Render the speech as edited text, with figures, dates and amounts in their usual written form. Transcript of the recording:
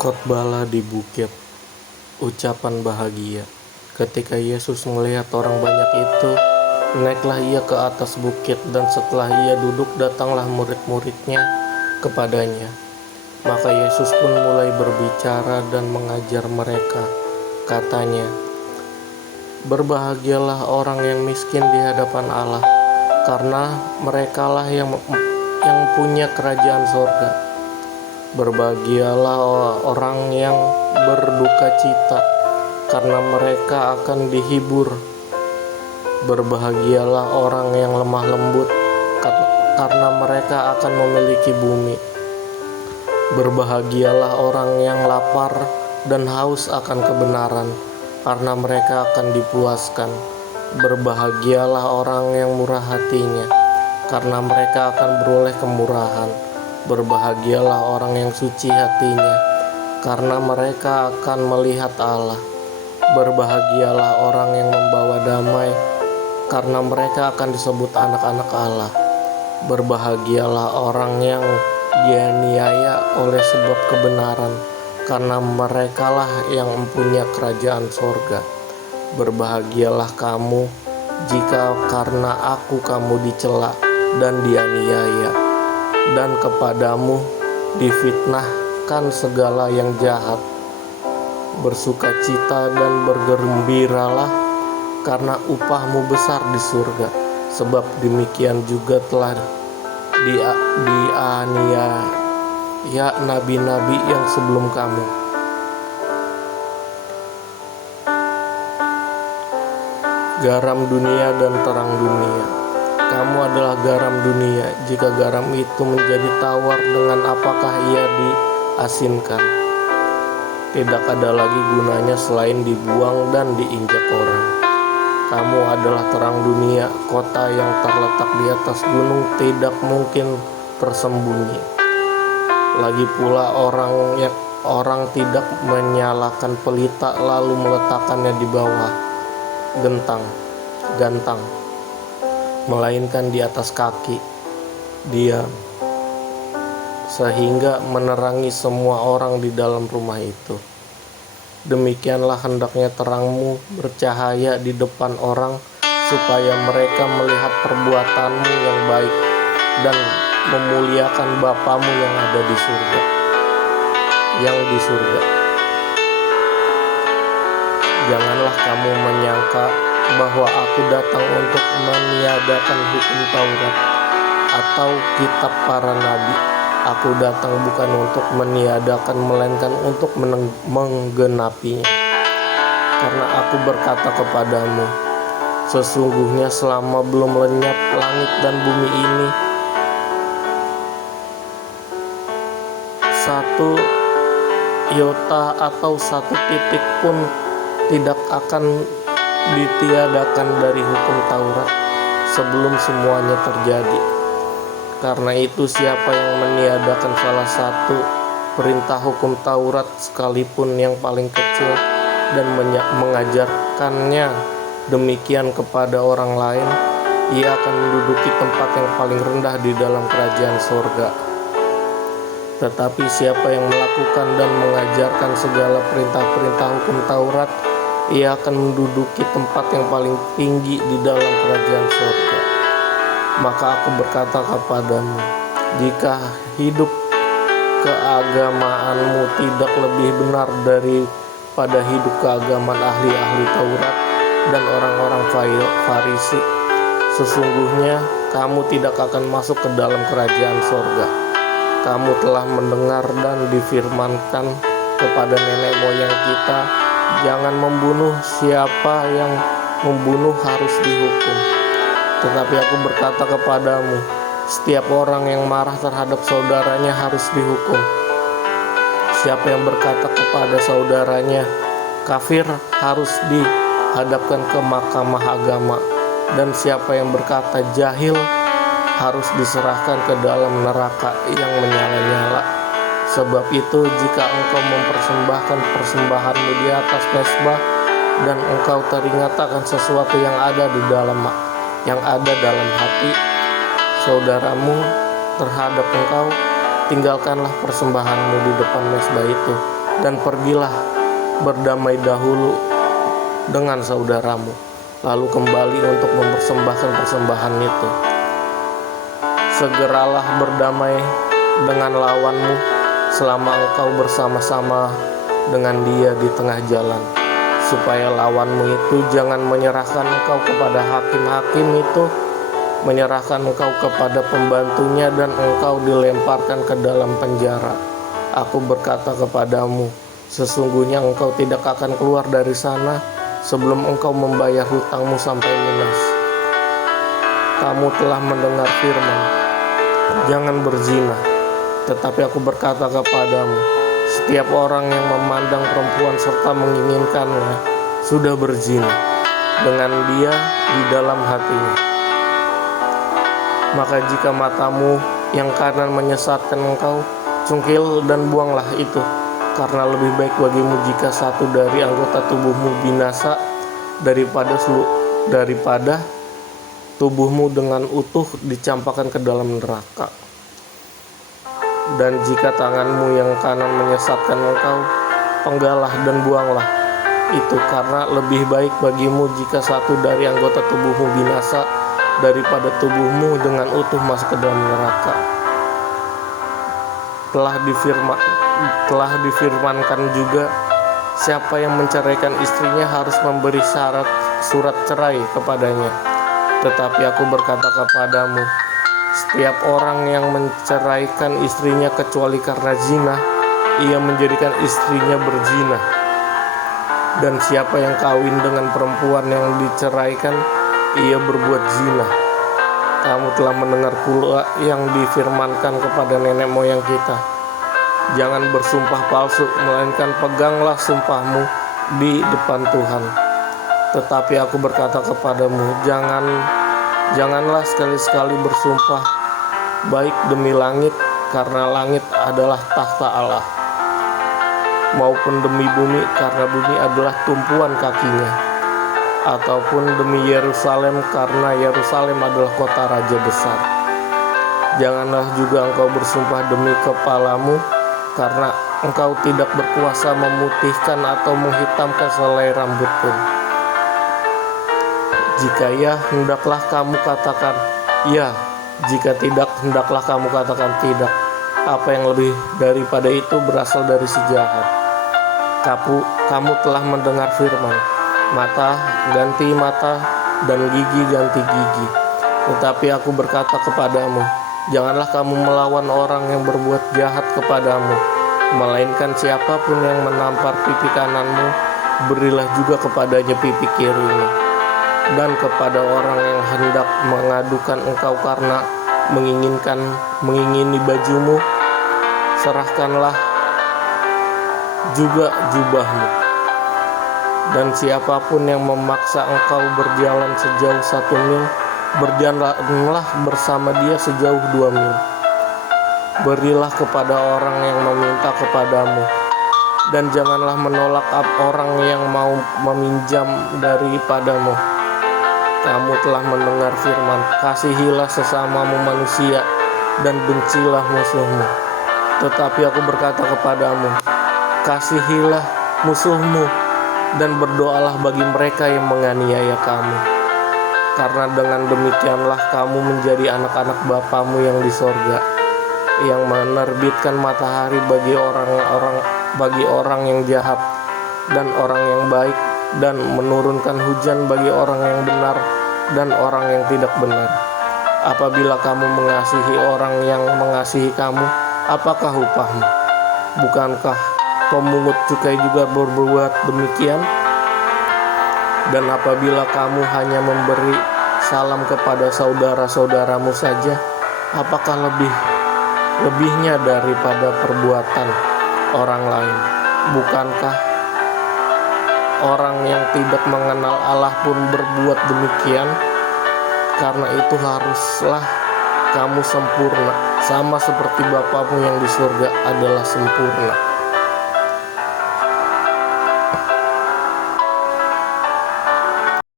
Khotbahlah di bukit, ucapan bahagia. Ketika Yesus melihat orang banyak itu, naiklah ia ke atas bukit, dan setelah ia duduk, datanglah murid-muridnya kepadanya. Maka Yesus pun mulai berbicara dan mengajar mereka. Katanya, "Berbahagialah orang yang miskin di hadapan Allah, karena merekalah yang punya kerajaan sorga. Berbahagialah orang yang berduka cita, karena mereka akan dihibur. Berbahagialah orang yang lemah lembut, karena mereka akan memiliki bumi. Berbahagialah orang yang lapar dan haus akan kebenaran, karena mereka akan dipuaskan. Berbahagialah orang yang murah hatinya, karena mereka akan beroleh kemurahan. Berbahagialah orang yang suci hatinya, karena mereka akan melihat Allah. Berbahagialah orang yang membawa damai, karena mereka akan disebut anak-anak Allah. Berbahagialah orang yang dianiaya oleh sebab kebenaran, karena merekalah yang mempunyai kerajaan sorga. Berbahagialah kamu jika karena aku kamu dicela dan dianiaya, dan kepadamu difitnahkan segala yang jahat. Bersukacita dan bergembiralah, karena upahmu besar di surga, sebab demikian juga telah dianiaya nabi-nabi yang sebelum kamu. Garam dunia dan terang dunia. Kamu adalah garam dunia. Jika garam itu menjadi tawar, dengan apakah ia diasinkan? Tidak ada lagi gunanya selain dibuang dan diinjak orang. Kamu adalah terang dunia. Kota yang terletak di atas gunung tidak mungkin tersembunyi. Lagi pula orang tidak menyalakan pelita lalu meletakkannya di bawah gantang, melainkan di atas kaki dia, sehingga menerangi semua orang di dalam rumah itu. Demikianlah hendaknya terangmu bercahaya di depan orang, supaya mereka melihat perbuatanmu yang baik dan memuliakan Bapamu yang ada di surga. Janganlah kamu menyangka bahwa aku datang untuk meniadakan hukum Taurat atau kitab para nabi. Aku datang bukan untuk meniadakan, melainkan untuk menggenapinya. Karena aku berkata kepadamu, sesungguhnya selama belum lenyap langit dan bumi ini, satu iota atau satu titik pun tidak akan ditiadakan dari hukum Taurat sebelum semuanya terjadi. Karena itu siapa yang meniadakan salah satu perintah hukum Taurat sekalipun yang paling kecil dan mengajarkannya demikian kepada orang lain, ia akan menduduki tempat yang paling rendah di dalam kerajaan sorga. Tetapi siapa yang melakukan dan mengajarkan segala perintah-perintah hukum Taurat, ia akan menduduki tempat yang paling tinggi di dalam kerajaan sorga. Maka aku berkata kepadamu, jika hidup keagamaanmu tidak lebih benar daripada hidup keagamaan ahli-ahli Taurat dan orang-orang Farisi, sesungguhnya kamu tidak akan masuk ke dalam kerajaan sorga. Kamu telah mendengar dan difirmankan kepada nenek moyang kita, jangan membunuh, siapa yang membunuh harus dihukum. Tetapi aku berkata kepadamu, setiap orang yang marah terhadap saudaranya harus dihukum. Siapa yang berkata kepada saudaranya kafir harus dihadapkan ke mahkamah agama, dan siapa yang berkata jahil harus diserahkan ke dalam neraka yang menyala-nyala. Sebab itu jika engkau mempersembahkan persembahanmu di atas mezbah, dan engkau teringat akan sesuatu yang ada dalam hati saudaramu terhadap engkau, tinggalkanlah persembahanmu di depan mezbah itu, dan pergilah berdamai dahulu dengan saudaramu, lalu kembali untuk mempersembahkan persembahan itu. Segeralah berdamai dengan lawanmu selama engkau bersama-sama dengan dia di tengah jalan, supaya lawanmu itu jangan menyerahkan engkau kepada hakim-hakim itu, menyerahkan engkau kepada pembantunya, dan engkau dilemparkan ke dalam penjara. Aku berkata kepadamu, sesungguhnya engkau tidak akan keluar dari sana sebelum engkau membayar hutangmu sampai lunas. Kamu telah mendengar firman, jangan berzina. Tetapi aku berkata kepadamu, setiap orang yang memandang perempuan serta menginginkannya sudah berzina dengan dia di dalam hatinya. Maka jika matamu yang kanan menyesatkan engkau, cungkil dan buanglah itu, karena lebih baik bagimu jika satu dari anggota tubuhmu binasa daripada tubuhmu dengan utuh dicampakkan ke dalam neraka. Dan jika tanganmu yang kanan menyesatkan engkau, penggalah dan buanglah itu, karena lebih baik bagimu jika satu dari anggota tubuhmu binasa daripada tubuhmu dengan utuh masuk ke dalam neraka. Telah difirmankan juga, siapa yang menceraikan istrinya harus memberi surat cerai kepadanya. Tetapi aku berkata kepadamu, setiap orang yang menceraikan istrinya kecuali karena zina, ia menjadikan istrinya berzina. Dan siapa yang kawin dengan perempuan yang diceraikan, ia berbuat zina. Kamu telah mendengar pula yang difirmankan kepada nenek moyang kita, jangan bersumpah palsu, melainkan peganglah sumpahmu di depan Tuhan. Tetapi aku berkata kepadamu, janganlah sekali-sekali bersumpah, baik demi langit, karena langit adalah takhta Allah, maupun demi bumi, karena bumi adalah tumpuan kakinya, ataupun demi Yerusalem, karena Yerusalem adalah kota raja besar. Janganlah juga engkau bersumpah demi kepalamu, karena engkau tidak berkuasa memutihkan atau menghitamkan selai rambut pun. Jika ya, hendaklah kamu katakan ya; jika tidak, hendaklah kamu katakan tidak. Apa yang lebih daripada itu berasal dari si jahat. Kamu telah mendengar firman, mata ganti mata dan gigi ganti gigi. Tetapi aku berkata kepadamu, janganlah kamu melawan orang yang berbuat jahat kepadamu, melainkan siapapun yang menampar pipi kananmu, berilah juga kepadanya pipi kirimu. Dan kepada orang yang hendak mengadukan engkau karena mengingini bajumu, serahkanlah juga jubahmu. Dan siapapun yang memaksa engkau berjalan sejauh 1 mil, berjalanlah bersama dia sejauh 2 mil. Berilah kepada orang yang meminta kepadamu, dan janganlah menolak orang yang mau meminjam daripadamu. Kamu telah mendengar firman, kasihilah sesamamu manusia dan bencilah musuhmu. Tetapi aku berkata kepadamu, kasihilah musuhmu dan berdoalah bagi mereka yang menganiaya kamu. Karena dengan demikianlah kamu menjadi anak-anak Bapamu yang di sorga, yang menerbitkan matahari bagi orang yang jahat dan orang yang baik, dan menurunkan hujan bagi orang yang benar dan orang yang tidak benar. Apabila kamu mengasihi orang yang mengasihi kamu, apakah upahmu? Bukankah pemungut cukai juga berbuat demikian? Dan apabila kamu hanya memberi salam kepada saudara-saudaramu saja, apakah lebihnya daripada perbuatan orang lain? Bukankah orang yang tidak mengenal Allah pun berbuat demikian? Karena itu haruslah kamu sempurna, sama seperti Bapamu yang di surga adalah sempurna.